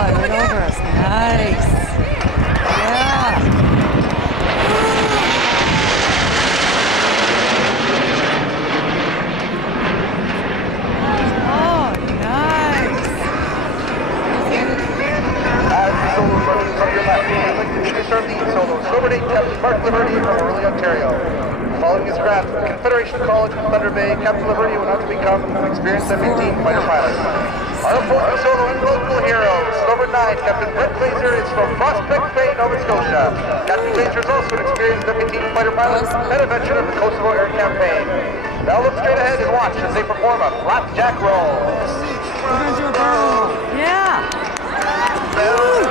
fly right over us. Nice. Yeah. Oh, nice. As the solos running from your left, we'd like to introduce our lead solo, Silver 8 Captain Mark Liberty from Orillia, Ontario. Following his grant from Confederation College in Thunder Bay, Captain Liberty went on to become an experienced F-18 fighter pilot. Our opposing solo and local hero, Silver 9 Captain Brent Glazer, is from Prospect Bay, Nova Scotia. Captain Glazer is also an experienced F-18 fighter pilot and a veteran of the Kosovo Air Campaign. Now look straight ahead and watch as they perform a flapjack roll. We're going to do a barrel roll. Yeah. Woo.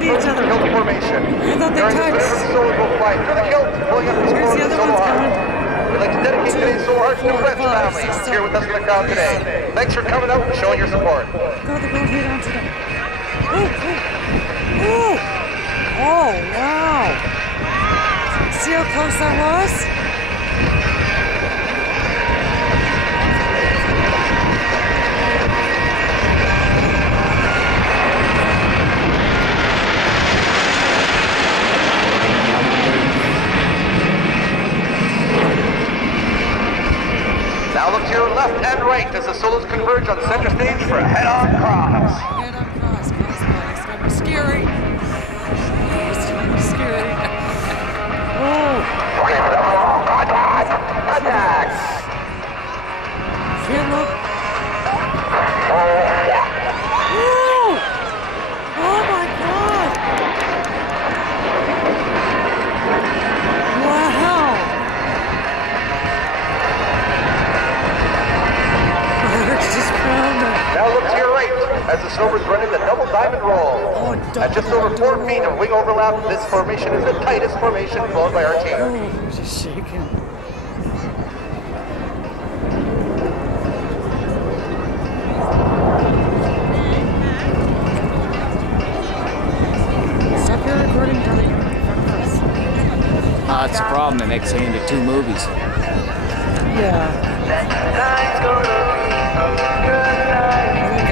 Each other. Formation. I thought they touched. Here's the other one's coming. We'd like to dedicate today's Solar Hearts to Brent's family who's here with us in the crowd today. Thanks for coming out and showing your support. Go the gold hit onto them. Ooh, ooh, ooh. Oh, wow. See how close that was? Now look to your left and right as the solos converge on center stage for a head-on cross. Head-on cross, it's gonna be scary. It's gonna be scary. Oh! Attack! Feel up. Woo! Oh my God! Wow! Now look to your right as the Snowbirds run in the double diamond roll. At just over 4 feet of wing overlap, this formation is the tightest formation flown by our team. Oh, I'm just shaking. Stop your recording, Kelly. It's a problem. It makes it into 2 movies. Yeah.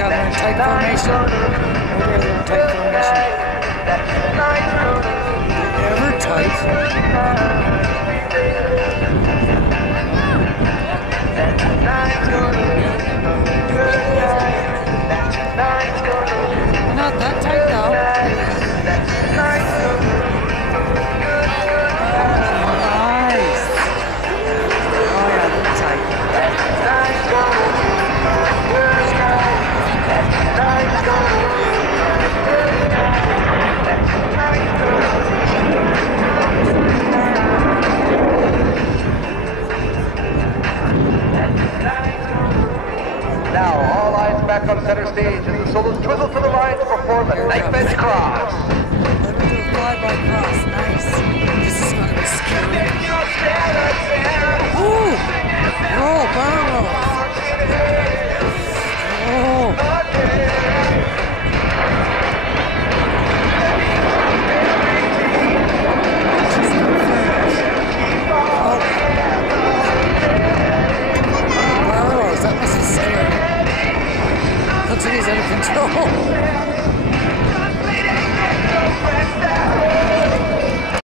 They're in tight formation. Over there, they're in tight formation. Ever tight. Not that tight though. Nice. Oh yeah, they're tight. Now, all eyes back on center stage as the solos twizzle to the line to perform the knife edge cross. Let me do a flyby cross. Nice. This is going to be scary.